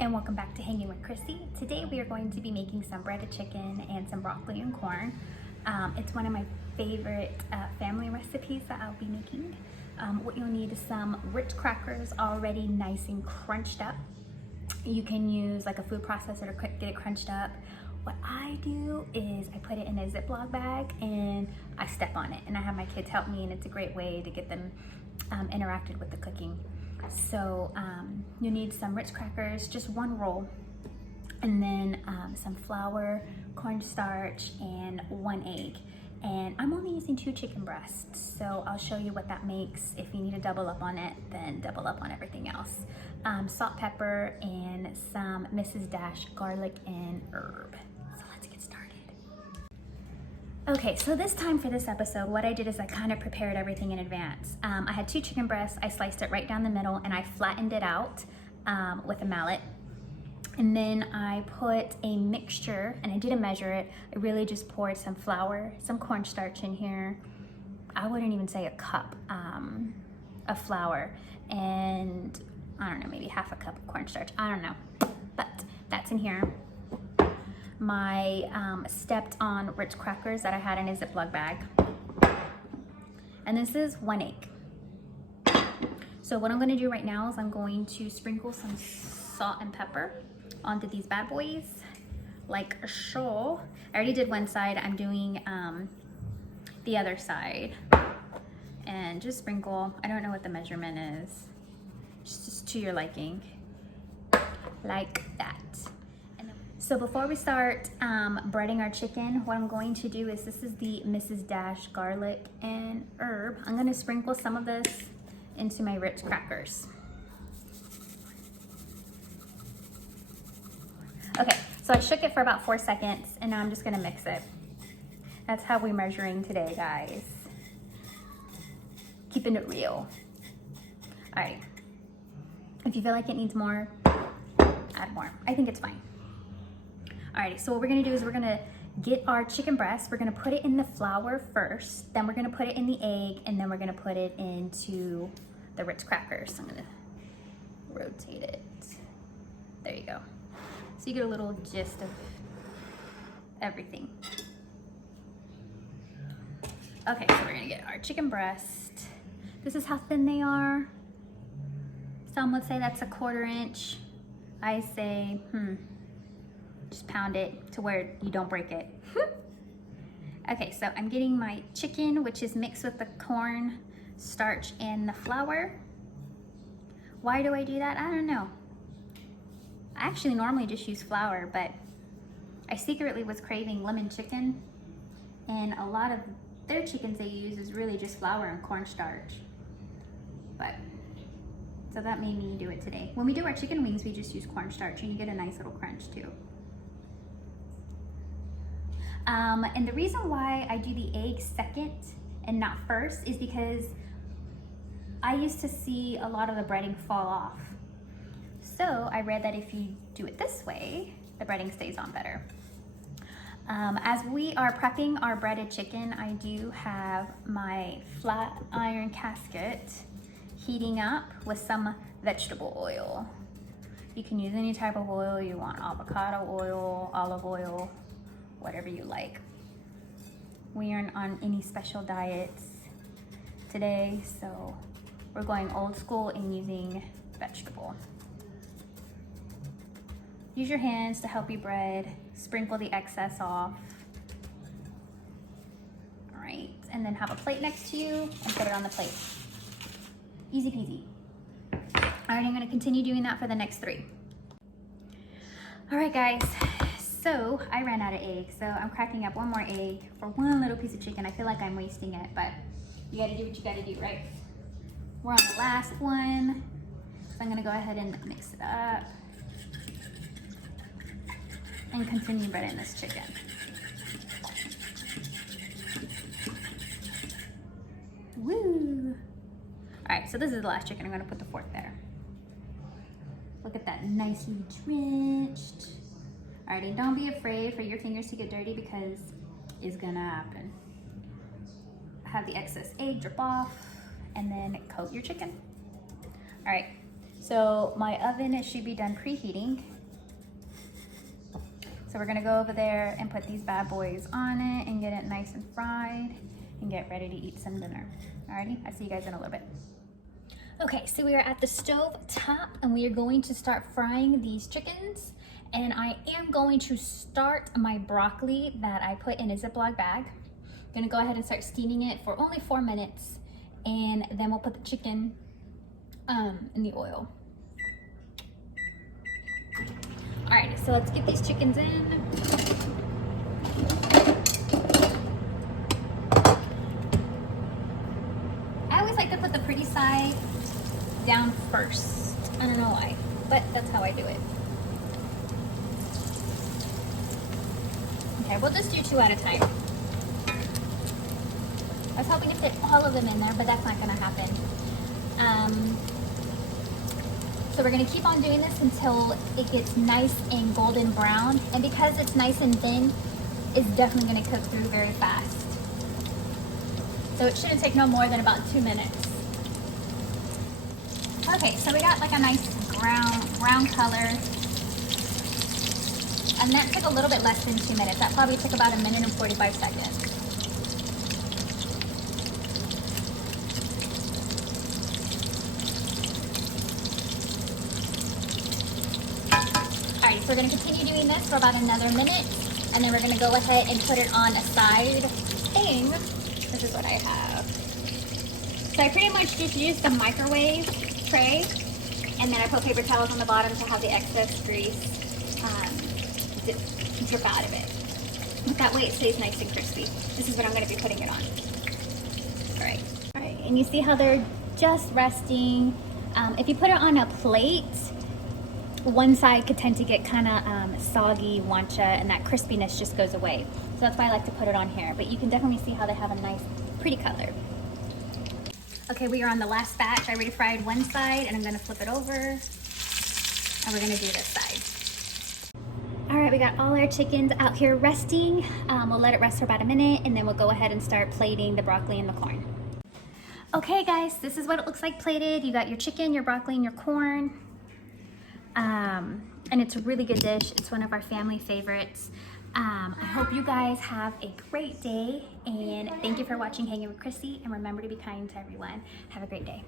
And welcome back to Hanging with Chrissy. Today we are going to be making some breaded chicken and some broccoli and corn. It's one of my favorite family recipes that I'll be making. What you'll need is some Ritz crackers already nice and crunched up. You can use like a food processor to get it crunched up. What I do is I put it in a Ziploc bag and I step on it, and I have my kids help me, and it's a great way to get them interacted with the cooking. So you need some Ritz crackers, just one roll, and then some flour, cornstarch, and 1 egg. And I'm only using 2 chicken breasts, so I'll show you what that makes. If you need to double up on it, then double up on everything else. Salt, pepper, and some Mrs. Dash garlic and herb. So let's get started. Okay, so this time for this episode, what I did is I kind of prepared everything in advance. I had 2 chicken breasts, I sliced it right down the middle, and I flattened it out with a mallet. And then I put a mixture, and I didn't measure it. I really just poured some flour, some cornstarch in here. I wouldn't even say a cup of flour, and I don't know, maybe half a cup of cornstarch. I don't know, but that's in here. My stepped on Ritz crackers that I had in a Ziploc bag. And this is 1 egg. So what I'm gonna do right now is I'm going to sprinkle some salt and pepper onto these bad boys, like so. I already did one side, I'm doing the other side. And just sprinkle, I don't know what the measurement is, just to your liking, like that. So before we start breading our chicken, what I'm going to do is, this is the Mrs. Dash garlic and herb. I'm gonna sprinkle some of this into my Ritz crackers. Okay, so I shook it for about 4 seconds, and now I'm just gonna mix it. That's how we're measuring today, guys. Keeping it real. All right, if you feel like it needs more, add more. I think it's fine. Alrighty, so what we're gonna do is we're gonna get our chicken breast, we're gonna put it in the flour first, then we're gonna put it in the egg, and then we're gonna put it into the Ritz crackers. So I'm gonna rotate it. There you go. So you get a little gist of everything. Okay, so we're gonna get our chicken breast. This is how thin they are. Some would say that's a 1/4 inch. I say, just pound it to where you don't break it. Okay, so I'm getting my chicken, which is mixed with the corn starch and the flour. Why do I do that? I don't know. I actually normally just use flour, but I secretly was craving lemon chicken, and a lot of their chickens they use is really just flour and cornstarch. But so that made me do it today. When we do our chicken wings, we just use cornstarch, and you get a nice little crunch too. And the reason why I do the egg second and not first is because I used to see a lot of the breading fall off. So I read that if you do it this way, the breading stays on better. As we are prepping our breaded chicken, I do have my flat iron casket heating up with some vegetable oil. You can use any type of oil you want, avocado oil, olive oil, whatever you like. We aren't on any special diets today, so we're going old school and using vegetable. Use your hands to help you bread, sprinkle the excess off. All right, and then have a plate next to you and put it on the plate. Easy peasy. All right, I'm gonna continue doing that for the next 3. All right, guys. So I ran out of eggs, so I'm cracking up 1 more egg for 1 little piece of chicken. I feel like I'm wasting it, but you gotta do what you gotta do, right? We're on the last one, so I'm gonna go ahead and mix it up and continue breading this chicken. Woo! All right, so this is the last chicken. I'm gonna put the fork there. Look at that, nicely drenched. Alrighty, don't be afraid for your fingers to get dirty, because it's gonna happen. Have the excess egg drip off, and then coat your chicken. All right, So my oven should be done preheating. So we're gonna go over there and put these bad boys on it and get it nice and fried and get ready to eat some dinner. Alrighty, I'll see you guys in a little bit. Okay, so we are at the stove top and we are going to start frying these chickens. And I am going to start my broccoli that I put in a Ziploc bag. I'm gonna go ahead and start steaming it for only 4 minutes, and then we'll put the chicken in the oil. All right, so let's get these chickens in. I always like to put the pretty side down first. I don't know why, but that's how I do it. Okay, we'll just do 2 at a time. I was hoping to fit all of them in there, but that's not gonna happen. So we're gonna keep on doing this until it gets nice and golden brown. And because it's nice and thin, it's definitely gonna cook through very fast. So it shouldn't take no more than about 2 minutes. Okay, so we got like a nice brown color. And that took a little bit less than 2 minutes. That probably took about 1 minute and 45 seconds. Alright, so we're going to continue doing this for about another minute, and then we're going to go ahead and put it on a side thing. This is what I have. So I pretty much just used the microwave tray, and then I put paper towels on the bottom to have the excess grease drip out of it. That way it stays nice and crispy. This is what I'm going to be putting it on. Alright, and you see how they're just resting. If you put it on a plate, one side could tend to get kind of soggy, wancha, and that crispiness just goes away. So that's why I like to put it on here. But you can definitely see how they have a nice, pretty color. Okay, we are on the last batch. I already fried one side, and I'm gonna flip it over, and we're gonna do this side. All right, we got all our chickens out here resting. We'll let it rest for about 1 minute, and then we'll go ahead and start plating the broccoli and the corn. Okay, guys, this is what it looks like plated. You got your chicken, your broccoli, and your corn. And it's a really good dish. It's one of our family favorites. I hope you guys have a great day, and thank you for watching Hanging with Chrissy, and remember to be kind to everyone. Have a great day.